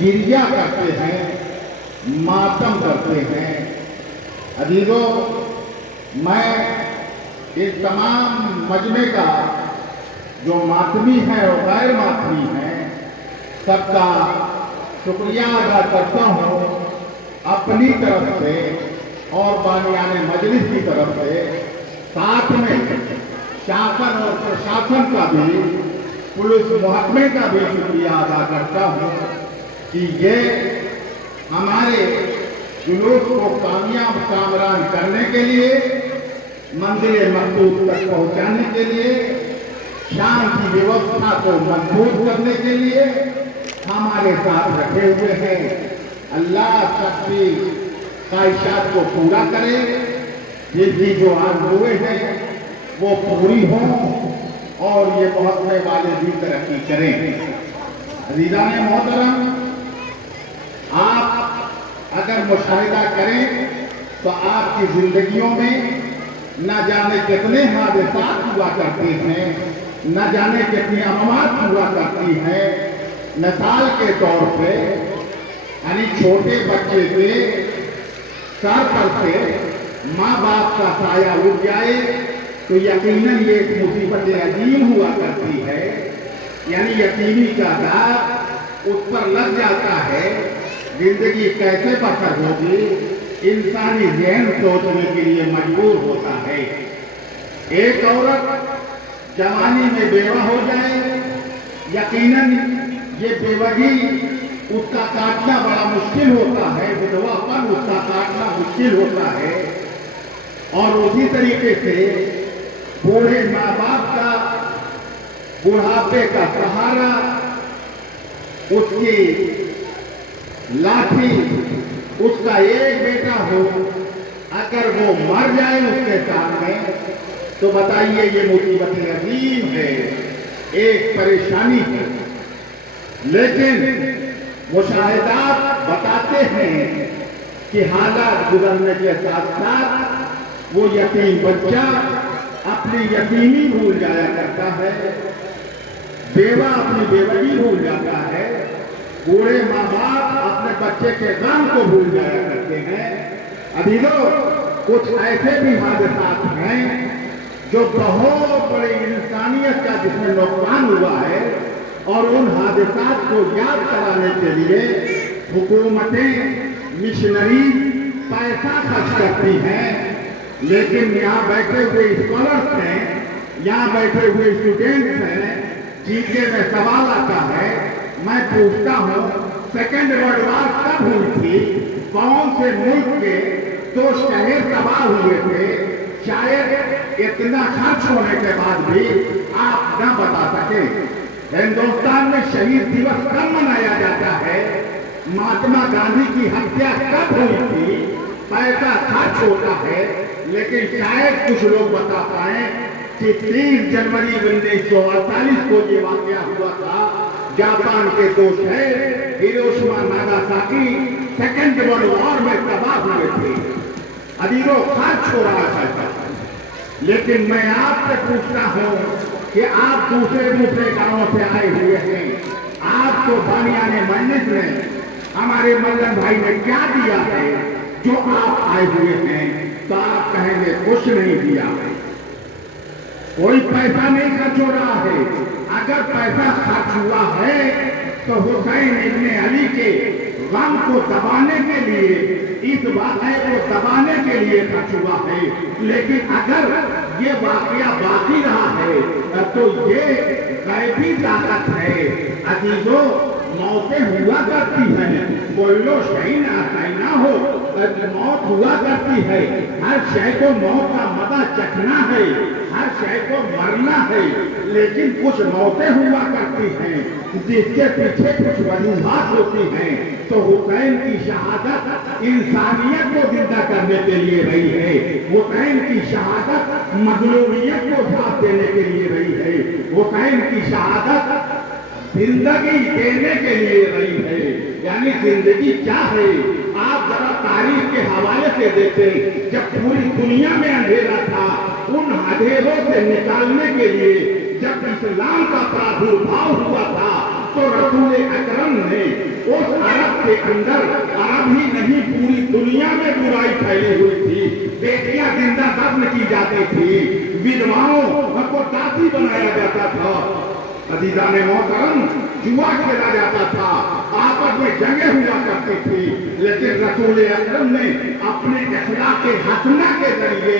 گریا کرتے ہیں، ماتم کرتے ہیں۔ عزیزوں، میں اس تمام مجمع کا جو ماتمی ہے اور غیر ماتمی ہے سب کا شکریہ ادا کرتا ہوں، اپنی طرف سے اور بانیان مجلس کی طرف سے، ساتھ میں شاسن اور پرشاسن کا بھی، پولیس محکمے کا بھی شکریہ ادا کرتا ہوں کہ یہ ہمارے جلوس کو کامیاب کامران کرنے کے لیے، منزل مقصود تک پہنچانے کے لیے، شان کی ویوستھا کو مضبوط کرنے کے لیے ہمارے ساتھ رکھے ہوئے ہیں۔ اللہ سب کی خواہشات کو پورا کرے، جن کی جو آرزوئیں ہیں وہ پوری ہوں اور یہ محکمے والے بھی ترقی کریں۔ عزیزان محترم، آپ اگر مشاہدہ کریں تو آپ کی زندگیوں میں نہ جانے کتنے حادثات ہوا کرتے ہیں، نہ جانے کتنی اموات ہوا کرتی ہیں۔ مثال کے طور پہ یعنی چھوٹے بچے کے سر پر سے ماں باپ کا سایہ اٹھ جائے تو یقیناً یہ ایک مصیبت عظیم ہوا کرتی ہے، یعنی یتیمی کا داغ اس پر لگ جاتا ہے۔ زندگی کیسے بسر ہوگی، انسانی ذہن سوچنے کے لیے مجبور ہوتا ہے۔ ایک عورت جوانی میں بیوہ ہو جائے، یقیناً یہ بیوگی اس کا کاٹنا بڑا مشکل ہوتا ہے، ودھوا پن اس کا کاٹنا مشکل ہوتا ہے۔ اور اسی طریقے سے بوڑھے ماں باپ کا بڑھاپے کا سہارا، اس کی لاٹھی، اس کا ایک بیٹا ہو، اگر وہ مر جائے اس کے سامنے تو بتائیے یہ مصیبت عظیم ہے، ایک پریشانی ہے۔ لیکن مشاہدات بتاتے ہیں کہ حالات گزرنے کے ساتھ ساتھ وہ یتیم بچہ اپنی یتیمی بھول جایا کرتا ہے، بیوہ اپنی بیوگی بھول جاتا ہے، بوڑھے ماں باپ اپنے بچے کے غم کو بھول جایا کرتے ہیں۔ عزیزوں، کچھ ایسے بھی حادثات ہیں جو بہت بڑی انسانیت کا جس میں نقصان ہوا ہے، اور ان حادثات کو یاد کرانے کے لیے حکومتیں، مشنری پیسہ خرچ کرتی ہیں، لیکن یہاں بیٹھے ہوئے اسکالرس ہیں، یہاں بیٹھے ہوئے اسٹوڈنٹس ہیں، جن کے میں سوال آتا ہے، میں پوچھتا ہوں سیکنڈ ورلڈ وار کب ہوئی تھی، کون سے ملک کے 2 شہر تباہ ہوئے تھے؟ شاید اتنا خرچ ہونے کے بعد بھی آپ نہ بتا سکیں۔ ہندوستان میں شہید دیوس کب منایا جاتا ہے؟ مہاتما گاندھی کی ہتیا کب ہوئی تھی؟ پیسہ خرچ ہوتا ہے، لیکن شاید کچھ لوگ بتا پائیں کہ 30 جنوری 1948 کو یہ واقعہ ہوا تھا، جاپان کے 2 شہر Hiroshima Nagasaki second world war میں تباہ ہوئے تھے۔ عزیزوں، خرچ ہو رہا ہے، لیکن میں آپ سے پوچھتا ہوں کہ آپ دوسرے گاؤں سے آئے ہوئے ہیں، آپ کو بانیان مجلس نے، ہمارے ملن بھائی نے کیا دیا ہے جو آپ آئے ہوئے ہیں؟ تو آپ کہیں گے کچھ نہیں دیا، کوئی پیسہ نہیں خرچ ہو رہا ہے۔ اگر پیسہ خرچ ہوا ہے تو حسین ابن علی کے غم کو دبانے کے لیے، اس واقعے کو دبانے کے لیے خرچ ہوا ہے، لیکن اگر یہ واقعہ باقی رہا ہے تو یہ غیبی طاقت ہے۔ عزیزوں، موتیں ہوا کرتی ہیں، کلو شیء نہ ہو، موت ہوا کرتی ہے، ہر شے کو موت کا مزہ چکھنا ہے، ہر شے کو مرنا ہے، لیکن کچھ موتیں ہوا کرتی ہیں جس کے پیچھے کچھ وجوہات ہوتی ہیں۔ تو حسین کی شہادت انسانیت کو زندہ کرنے کے لیے رہی ہے، حسین کی شہادت مظلومیت کو جواب دینے کے لیے رہی ہے، حسین کی شہادت زندگی دینے کے لیے رہی ہے۔ یعنی زندگی کیا ہے؟ آپ ذرا تاریخ کے حوالے سے دیکھیں، جب پوری دنیا میں اندھیرا تھا، ان اندھیروں سے نکالنے کے لیے جب اسلام کا پرادھربھاؤ ہوا تھا تو رسول اکرم نے उस अरब के अंदर अरब ही नहीं पूरी दुनिया में बुराई फैली हुई थी। बेटियां जिंदा दफन की जाती थी, विधवाओं को दासी बनाया जाता था, अजीजाने मोहतरम जुआ खेला जाता था, आपस में जंगें हुआ करती थी। लेकिन रसूल अकरम ने अपने अखलाक हसना के जरिए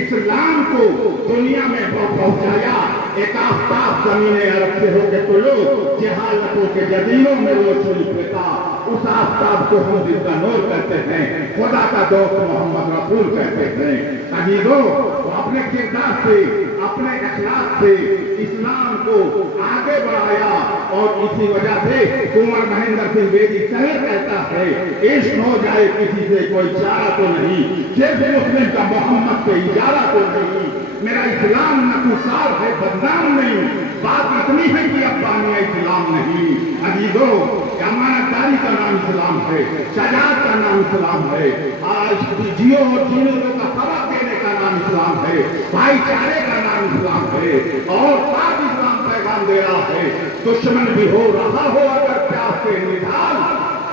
इस्लाम को दुनिया में पहुंचाया। एक आफ्ताब ज़मीने अरब से होकर तुलो, जहालतों के जजीरों में रोशनी फेंका, उस आफ्ताब को हम जिसका नूर कहते हैं, खुदा का दोस्त मोहम्मद रसूल कहते हैं। अजीजों, वो अपने किरदार से, अपने अखलाक से इस्लाम को आगे बढ़ाया और इसी वजह से कुंवर महेंद्र सिंह बेदी शहर कहता है, इश्क हो जाए किसी से कोई चारा तो नहीं, सिर्फ मुस्लिम का मोहम्मद से इजारा तो नहीं, मेरा इस्लाम नकुसार है बदनाम नहीं, बात इतनी है कि अब्बानिया इस्लाम नहीं। अजीजों, अमानतदारी का नाम इस्लाम है, सजात का नाम इस्लाम है, आज जियो और जीने का सबक देने का नाम इस्लाम है, भाईचारे का नाम इस्लाम है और साथ इस्लाम पैगाम दे रहा है, दुश्मन भी हो रहा हो अगर प्यास से निढाल,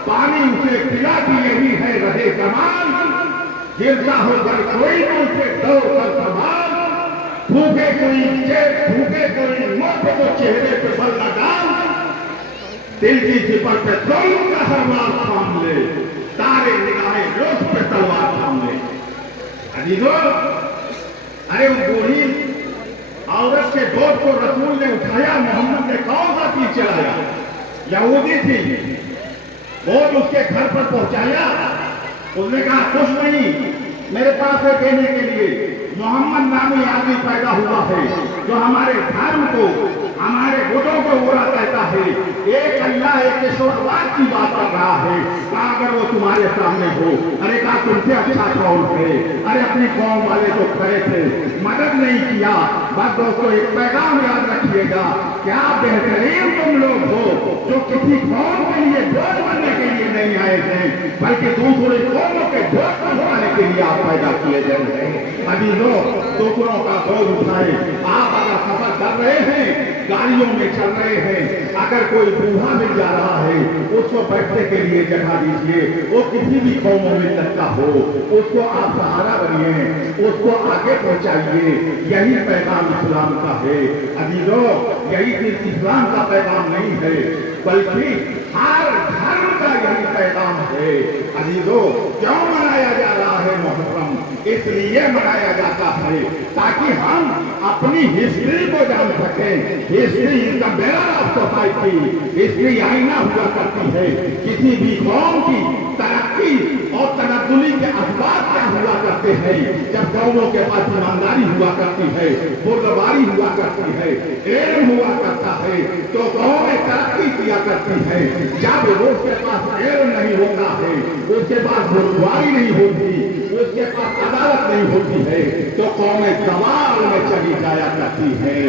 पानी उसे पिला भी यही है रहे कमाल, गिरता हो अगर कोई न उसे दौड़ कर संभाल, भूखे कोई मौत को चेहरे पे बल न डाल, दिल की सिपर पे तुम का हर बार थाम ले, तारे निगाहें रोज पे तलवार थाम ले। अजीजों, अरे वो बूढ़ी औरत के गोद को रसूल ने उठाया, मोहम्मद ने कौन सा तीर चलाया? यहूदी थी, गोद उसके घर पर पहुंचाया, उसने कहा कुछ नहीं, मेरे पास है देने के लिए। मोहम्मद नामी आदमी पैदा हुआ है जो हमारे धर्म को, हमारे बुतों को बुरा कहता है, एक अल्लाह एक ईश्वरवाद की बात कर रहा है। अगर वो तुम्हारे सामने हो, अरे कहा तुमसे अच्छा कौन है? अरे अपनी कौम वाले तो खड़े थे, मदद नहीं किया। बस दोस्तों एक पैगाम याद रखिएगा, क्या बेहतरीन तुम लोग हो जो किसी कौम के लिए बोझ बनने के लिए नहीं आए हैं, बल्कि दूसरे कौमों के बोझ बनवाने के लिए आप पैदा किए गए हैं। अभी लोग टुकड़ों का बोझ उठाए, आप अगर सफर कर रहे हैं, गाड़ियों में चल रहे हैं, अगर कोई बूढ़ा मिल जा रहा है, उसको बैठने के लिए जगह दीजिए, वो किसी भी कौम में लगता हो, उसको आप सहारा बनिए, उसको आगे पहुंचाइए। यही पैगाम इस्लाम का है। अजीजों, यही सिर्फ इस्लाम का पैगाम नहीं है, बल्कि हर धर्म का यही पैगाम है। अजीजों, क्यों मनाया जा रहा है मुहर्रम? इसलिए मनाया जाता है ताकि हम अपनी हिस्ट्री को जान सकें। History is the mirror of society. History आईना हुआ करती है किसी भी कौम की तरक्की और तनद्दुली के असबाब क्या हुआ करते हैं। जब कौमों के पास ईमानदारी हुआ करती है, बुर्दबारी हुआ करती है, इल्म हुआ करता है, तो कौमें तरक्की किया करती है। जब उसके पास इल्म नहीं होता है, उसके पास बुर्दबारी नहीं होती, उसके पास अदालत नहीं होती है, तो कौमें सवाल में चली जाया करती है।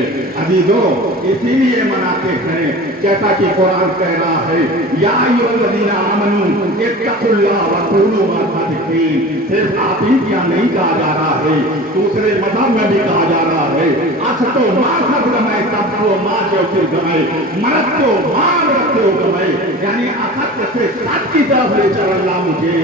अजीजों, इसीलिए मनाते हैं, जैसा कि कुरान कह रहा है, या अय्युहल्लज़ीना आमनू इत्तक़ुल्लाह व कूनू मअस-सादिक़ीन। सिर्फ आप ही क्या नहीं कहा जा रहा है, दूसरे मज़हब में भी कहा जा रहा है, असतो मां सब गमाए, सबको मां जो फिर गमाए, मरतो मां रखो गमाए, यानी असत्य से सच की तरफ ले चल अल्लाह मुझे,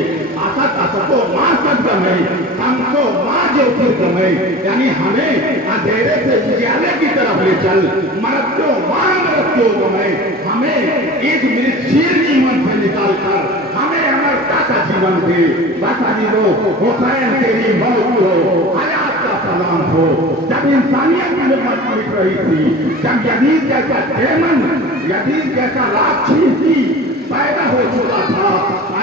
असतो मां सब गमाए, हमको मां जो फिर गमाए, यानी हमें अंधेरे से उजाले की तरफ ले चल, मरतो मां रखो गमाए, हमें इस मृत्युशील जीवन से निकाल कर हमें अमरता का जीवन दे। बता दो हुसैन तेरी मौत हो, हयात का सलाम हो। जब इंसानियत की हिम्मत मिट रही थी, जब यजीद जैसा डेमन, यजीद जैसा राक्षसी पैदा हो चुका था,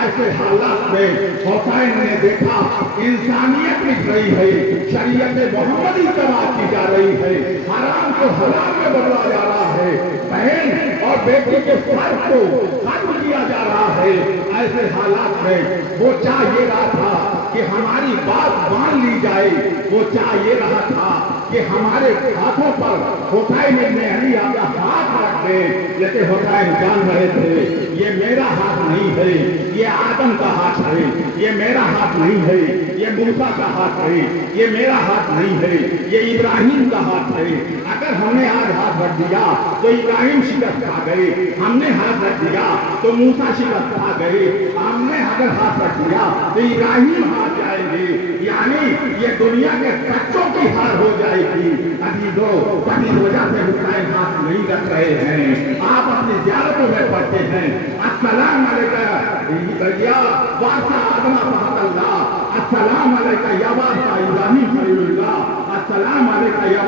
ऐसे हालात में हुसैन ने देखा इंसानियत मिट रही है, शरीयत मोहम्मदी तबाह की जा रही है, हराम को हलाल में बदला जा रहा है, बहन और बेटी के फर्क को खत्म किया जा रहा है। ऐसे हालात में वो चाह ये रहा था कि हमारी बात मान ली जाए, वो चाह ये रहा था कि हमारे हाथों पर हुसैन ने अली अपना हाथ रख दे, लेकिन हुसैन जान रहे थे ये मेरा हाथ नहीं है, ये आदम का हाथ है, ये मेरा हाथ नहीं है, ये मूसा का हाथ है, ये मेरा हाथ नहीं है, ये इब्राहिम का हाथ है। अगर हमने आज हाथ रख दिया तो इब्राहिम शिकस्त खा गए, हमने हाथ रख दिया तो मूसा शिकस्त खा गए, हमने अगर हाथ रख दिया तो इब्राहिम हार जाएंगे। यानी ये दुनिया के बच्चों की हार हो जाएगी। अजीजों, कभी रोजा से हुसैन हाथ नहीं रख रहे हैं, आप अपनी ज़ियारतों में पढ़ते हैं अस्सलाम अलैका या वारसा आदम फहदल्लाह, अस्सलाम अलैका या वारसा इब्राहिम खलीलुल्लाह, अस्सलाम अलैका या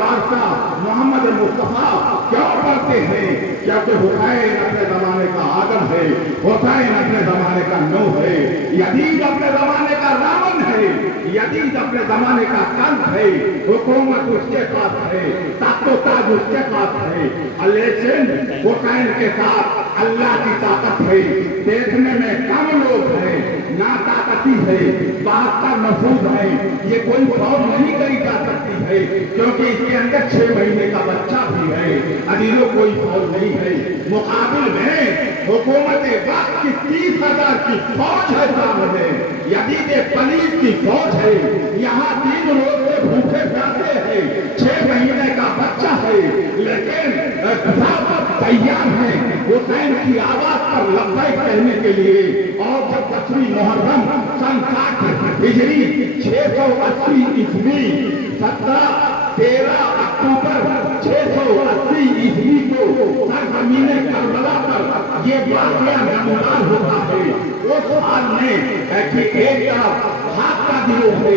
वारसा मोहम्मद मुस्तफा। क्यों पढ़ते हैं? क्योंकि हुसैन अपने जमाने का आदम है, हुसैन अपने जमाने का नूह है, यजीद अपने जमाने का रावण है, यजीद अपने जमाने का कंस है, हुकूमत उसके पास है, ताक़ो ताज उसके पास है, लेकिन हुसैन के साथ अल्लाह की ताकत है। देखने में कम लोग हैं, ना ताकती है, 72 नफूज है, ये कोई फौज नहीं करी जा सकती है, क्योंकि इसके अंदर 6 महीने का बच्चा भी है। अजीजों, कोई फौज नहीं है। मुकाबिल में हुकूमत वक्त की 30,000 की फौज है सामने, यजीद पलीद की फौज है। यहाँ 3 रोज से भूखे प्यासे हैं, 6 महीने का बच्चा है, लेकिन तैयार है हुसैन की आवाज पर लब्बैक कहने के लिए। और जब 10वीं मुहर्रम सन 60 हिजरी 680 ईस्वी 13 अक्टूबर 680 ईस्वी को सरजमीने करबला पर ये वाक़या नमूनार होता है। उस हाल में कि एक तरफ हक का गिरोह है,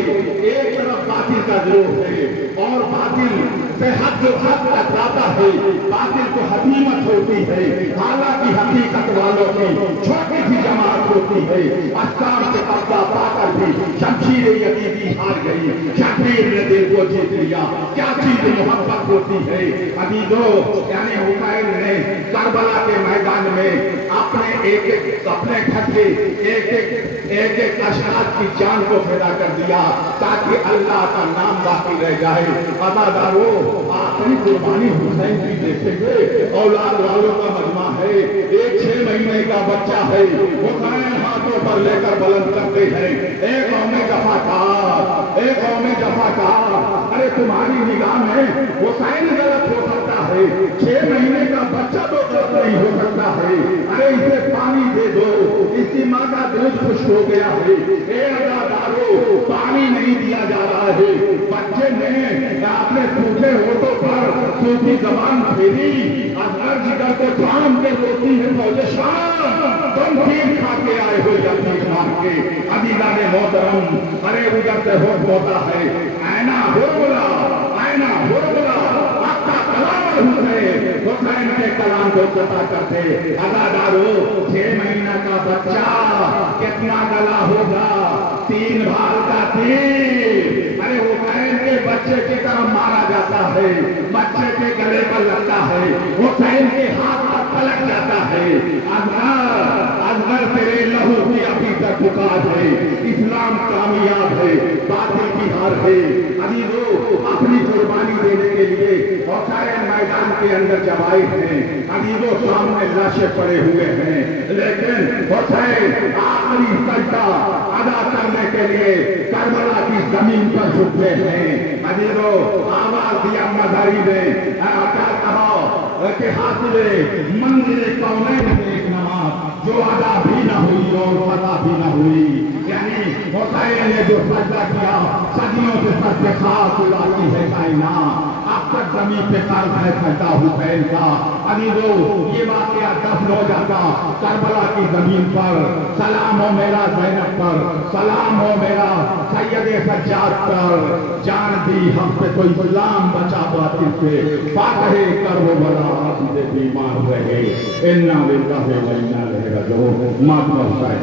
एक तरफ बातिल का गिरोह है, और बातिल से हक जो हक टकराता है, बातिल को हकीमत होती है। हालांकि हकीकत वालों की छोटी सी जमात होती है। अस्साम से कब्जा पाकर भी शमशीर यजीदी हार गई, शबीर ने दिल को जीत लिया। क्या चीज मोहब्बत होती है? अजीजों, यानी हुसैन ने करबला के मैदान में अपने घर से एक अशराफ की जान को फिदा कर दिया, ताकि अल्लाह का नाम बाकी रह जाए। अदादारों, आखिरी कुर्बानी हुसैन की देखेंगे, औलाद वालों का मजमा है, एक 6 महीने का बच्चा है, हुसैन हाथों पर लेकर बुलंद करते हैं, एक कौमे जफाकार, एक कौमे जफाकार। अरे तुम्हारी निगाह में हुसैन गलत हो सकता है, 6 महीने का बच्चा तो गलत नहीं हो सकता है। अरे इसे पानी दे दो, इसकी माँ का दूध खुश्क हो गया है। अदादारों, पानी नहीं दिया जा रहा है। बच्चे ने अपने सूखे होठों पर सूखी जबान फेरी, असगर जिगर को थाम के रोती है फौजे शाम, तुम तीर खा के आए हो या तीर मार के। अदीदा ने मोहतरम, अरे उधर से होठ होता है, ऐना हो बोला, ऐना हो बोला, आपका कलाम हुसैन के कलाम को पता करते। अदादारों, 6 महीना का बच्चा कितना गला होगा? 3 भाल का तीर। अरे हुसैन के बच्चे की तरफ मारा जाता है, बच्चे के गले पर लगता है, हुसैन के हाथ पर पलट जाता है। अजगर तेरे लहू की अभी तक पुकार है, इस्लाम कामयाब है, बातिल की हार है। अजीजों, अपनी कुर्बानी देने के लिए हुसैन मैदान के अंदर जब आए हैं, अजीजों सामने लाशें पड़े हुए हैं, लेकिन हुसैन आखिरी सजदा अदा करने के लिए करबला की जमीन पर झुकते हैं। अजीजों, आवाज दिया मजारी ने, क्या कहा कि हासिले मंजिले कौनैन में एक नमाज जो अदा भी न हुई और पता भी न हुई। यानी हुसैन ने जो सजदा किया, सदियों से सजदे खास उड़ाती है कायनात, अब तक जमीन पे कर्ज है सजदा हुसैन का। अजीजों, ये वाकया दफन हो जाता करबला की जमीन पर। सलाम हो मेरा ज़ैनब पर, सलाम हो मेरा सैयदे सज्जाद पर, जान दी हम पे तो इस्लाम बचा बातिल से, फातहे कर वो बला बीमार रहे। इन्ना लिल्लाहि व इन्ना इलैहि राजिऊन। मातम हुसैन।